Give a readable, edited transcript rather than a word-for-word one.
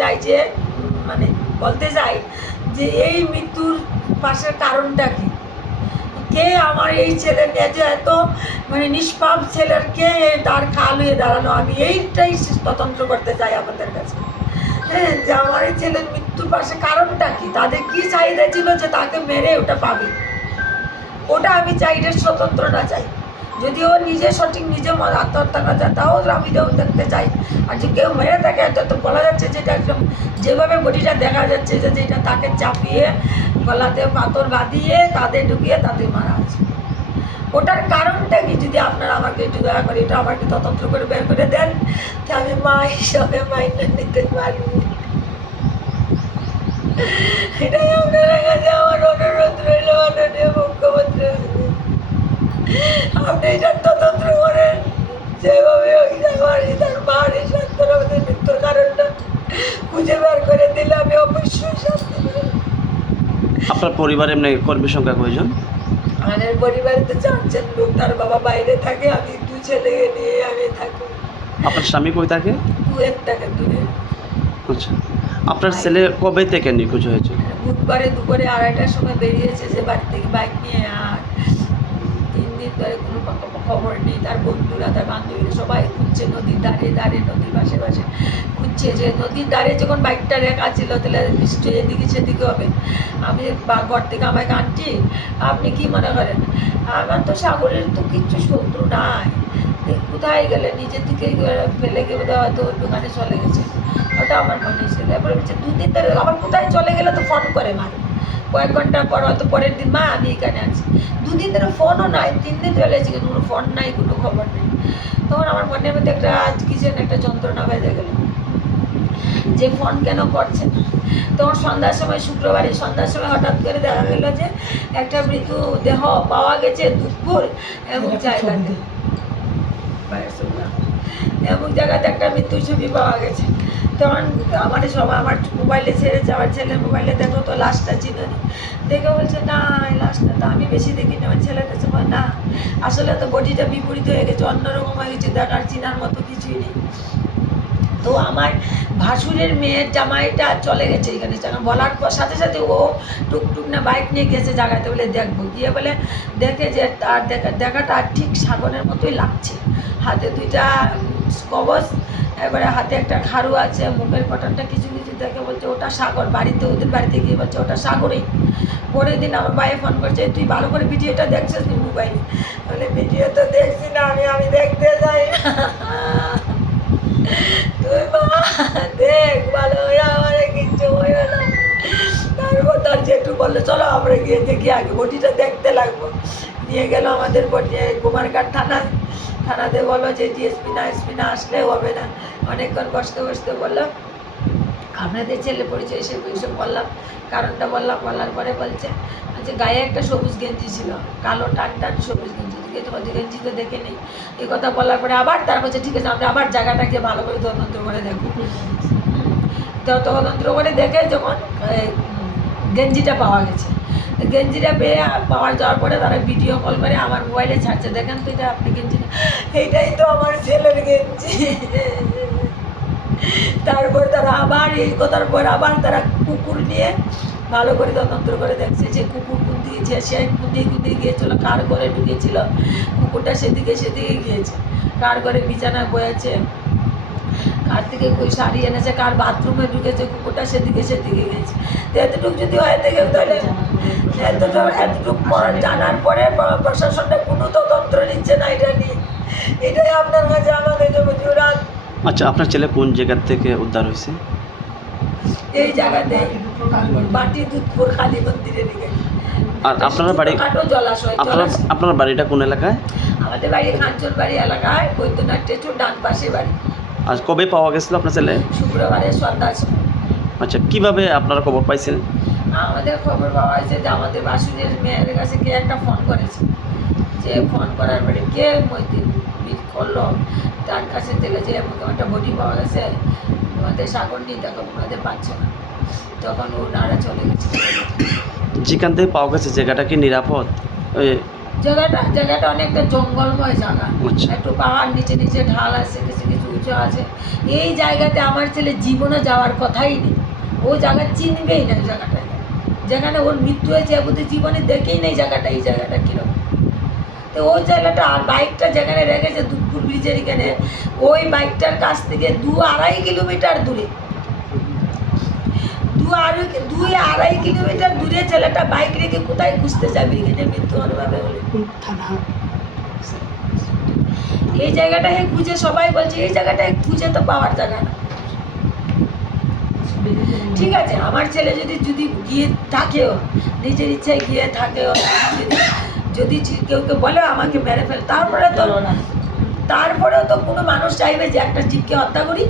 চাই যে মানে বলতে চাই যে এই মৃত্যুর পাশের কারণটা কি, কে আমার এই ছেলে নিয়ে যে এত মানে নিষ্পাপ ছেলের কে তার খাল হয়ে দাঁড়ানো, আমি এইটাই তদন্ত করতে চাই আমাদের কাছে। হ্যাঁ, যে আমার এই ছেলের মৃত্যুর পাশে কারণটা কি, তাদের কি চাহিদা ছিল যে তাকে মেরে ওটা পাবে, ওটা আমি চাই, এটার স্বতন্ত্রতা চাই। যদি ও নিজে সঠিক নিজে আত্মহত্যা করা যায় তাও আমি দেখতে চাই। আর যে কেউ মেরে থাকে এটা তো বলা যাচ্ছে যেটা একদম যেভাবে বডিটা দেখা যাচ্ছে যে যেটা তাকে চাপিয়ে গলাতে পাথর বাঁধিয়ে তাদের ঢুকিয়ে তাদের মারা আছে, ওটার কারণটা কি যদি আপনারা আমাকে একটু দয়া করে এটা আমাকে তদন্ত করে বের করে দেন, তা আমি মা হিসাবে মাইনে নিতে পারি। এটাই আপনারা কাছে আমার অনুরোধ রইল, মাননীয় মুখ্যমন্ত্রী, আপনি এটার তদন্ত করেন, যেভাবে ওই জায়গায় তার মার এই সন্তানদের মৃত্যুর কারণটা খুঁজে বের করে দিলে আমি অবশ্যই শাস্তি দেব। আপনার পরিবারে এমনি কর্মী সংখ্যা কয়জন? আমাদের পরিবারে তো 4 জন লোক, তার বাবা বাইরে থাকে, আমি 2 ছেলে নিয়ে আমি থাকি। আপনার স্বামী কই থাকে? কুয়েত থাকে দূরে। আচ্ছা, আপনার ছেলে কবে থেকে নিখোঁজ হয়েছে? বুধবারে দুপুরে 2:30টার সময় বেরিয়েছে যে বাড়ি থেকে বাইক নিয়ে, আর 3 দিন ধরে কোনো খবর নেই। তার বন্ধুরা তার বান্ধবীরা সবাই খুঁজছে নদীর ধারে ধারে, নদীর পাশে পাশে খুঁজছে যে নদীর ধারে যখন বাইকটা রেখা ছিল তাহলে নিশ্চয়ই এদিকে সেদিকে হবে। আমি ঘর থেকে আমাকে আনটি আপনি কি মনে করেন, আমার তো সাগরের তো কিচ্ছু শত্রু নাই, কোথায় গেলে নিজের দিকে ফেলে গিয়ে বোধহয় হয়তো দোকানে চলে গেছে, ওটা আমার মনে হয়েছিল। এরপরে বলছে 2 দিন ধরে আবার কোথায় চলে গেলে তো ফোন করে মারে, কয়েক ঘন্টা পর হয়তো পরের দিন মা আমি এখানে আছি। 2 দিন ধরে ফোনও নাই, 3 দিন চলেছে কিন্তু কোনো ফোন নাই, কোনো খবর নেই। তখন আমার মনের মধ্যে একটা আজ কি যেন একটা যন্ত্রণা বেজে গেল যে ফোন কেন করছে না। তখন সন্ধ্যার সময়, শুক্রবারে সন্ধ্যার সময় হঠাৎ করে দেখা গেল যে একটা মৃত্যু দেহ পাওয়া গেছে দুধপুর এমন জায়গাতে, এমন জায়গাতে একটা মৃত্যুর ছবি পাওয়া গেছে। তখন আমাদের সবাই আমার মোবাইলে ছেড়েছে, আমার ছেলের মোবাইলে দেখো তো লাশটা ছিল, দেখে বলছে না এই লাশটা তো আমি বেশি দেখিনি। আমার ছেলের কাছে বলে না আসলে তো বডিটা বিপরীত হয়ে গেছে, অন্যরকম হয়ে গেছে, দেখার চিনার মতো কিছুই নেই। তো আমার ভাসুরের মেয়ের জামাইটা চলে গেছে এখানে, বলার পর সাথে সাথে ও টুকটুক না বাইক নিয়ে গেছে জায়গাতে, বলে দেখবো গিয়ে বলে দেখে যে তার দেখাটা ঠিক সাগরের মতোই লাগছে, হাতে 2টা কবচ, এবারে হাতে একটা খাড়ু আছে, মুখের কটানটা কিছু কিছু দেখে বলছে ওটা সাগর। বাড়িতে ওদের বাড়িতে গিয়ে বলছে ওটা সাগরেই। পরের দিন আমার ভাই ফোন করছে তুই ভালো করে ভিডিওটা দেখছিস নি মোবাইলে? বলে ভিডিও তো দেখছি না, আমি দেখতে যাই না। তুই মা দেখ ভালো হয়ে আমার কিচ্ছু হয়ে না। তারপর তার জেঠু বললো চলো আমরা গিয়ে দেখি, আগে বটিটা দেখতে লাগবো। নিয়ে গেল আমাদের কুমারঘাট থানাতে, বললো যে ডিএসপি না এসপি না আসলে হবে না। অনেকক্ষণ বসতে বসতে বললো আপনাদের ছেলে পরিচয় এসে এসব বললাম, কারণটা বললাম। বলার পরে বলছে যে গায়ে একটা সবুজ গেঞ্জি ছিল, কালো টান টান সবুজ গেঞ্জি, তোমাদের গেঞ্জি তো দেখে নেই। এই কথা বলার পরে আবার তার বলছে ঠিক আছে আমরা আবার জায়গাটাকে ভালো করে তদন্ত করে দেখবো। তো তদন্ত করে দেখে যখন গেঞ্জিটা পাওয়া গেছে, গেঞ্জিটা পেয়ে পাওয়া যাওয়ার পরে তারা ভিডিও কল করে আমার মোবাইলে ছাড়ছে, দেখেন তো এটা আপনি গেঞ্জিটা, এইটাই তো আমার ছেলের গেঞ্জি। তারপর তারা আবার এই কথার পর আবার তারা কুকুর নিয়ে ভালো করে তদন্ত করে দেখছে যে কুকুর কোন দিকে সে কোন দিকে গিয়েছিল, কার ঘরে ঢুকেছিল, কুকুরটা সেদিকে গিয়েছে, কার ঘরে বিছানা বয়েছে, কার থেকে কই শাড়ি এনেছে, কার বাথরুমে ঢুকেছে, কুকুরটা সেদিকে গিয়েছে। তো এতটুকু যদি হয়ে থাকে তাহলে এতটুকু জানার পরে প্রশাসনটা কোনো তদন্ত নিচ্ছে না এটা নিয়ে। এটাই আপনার কাছে আমাদের জুরাত। আচ্ছা, আপনার ছেলে কোন জায়গা থেকে উদ্ধার হয়েছে? এই জায়গাতে বাটি দুধপুর কালী মন্দিরের দিকে। আর আপনার বাড়ি, আপনার বাড়িটা কোন এলাকায়? আমাদের বাড়ি খানচোর বাড়ি এলাকায়, বৈদ্যনাথ স্ট্যাচুর ডান পাশে বাড়ি। আর কবে পাওয়া গেছিল আপনার ছেলে? শুক্রবারে সন্ধ্যার সময়। আচ্ছা, কিভাবে আপনারা খবর পাইছেন? আমাদের খবর পাওয়া হয়েছে যে আমাদের বাসুরের মেয়ের কাছে কে একটা ফোন করেছে, যে ফোন করার পরে কে করলো তার কাছে থেকে যে একটা বডি পাওয়া গেছে, আমাদের সাগর নিয়ে দেখো ওনাদের পাচ্ছে না, তখন ওনারা চলে গেছে। যেখান থেকে পাওয়া গেছে জায়গাটা কি নিরাপদ? জায়গাটা অনেকটা জঙ্গলময় জায়গা, আচ্ছা। একটু পাহাড় নিচে নিচে ঢাল আছে, কিছু কিছু উঁচু আছে। এই জায়গাতে আমার ছেলে জীবনে যাওয়ার কথাই নেই, ও জায়গা চিনবেই না জায়গাটা, যেখানে ওর মৃত্যু হয়েছে বুঝতে জীবনে দেখেই নেই জায়গাটা, এই জায়গাটা কীরকম। তো ওই জায়গাটা আর বাইকটা যেখানে রেখেছে দুধপুর ব্রিজের এখানে, ওই বাইকটার কাছ থেকে 2-2.5 কিলোমিটার দূরে, 2-2.5 কিলোমিটার দূরে ছেলেটা বাইক রেখে কোথায় খুঁজতে যাবে এখানে মৃত্যু অনুভাবে বলে। এই জায়গাটায় খুঁজে সবাই বলছে এই জায়গাটায় খুঁজে তো পাওয়ার জায়গা না। ঠিক আছে, আমার ছেলে যদি গিয়ে থাকেও, নিজের ইচ্ছায় গিয়ে থাকেও, যদি কেউ বলে আমাকে মেরে ফেল, তারপরেও তো কোনো মানুষ চাইবে যে একটা জীবকে হত্যা করি?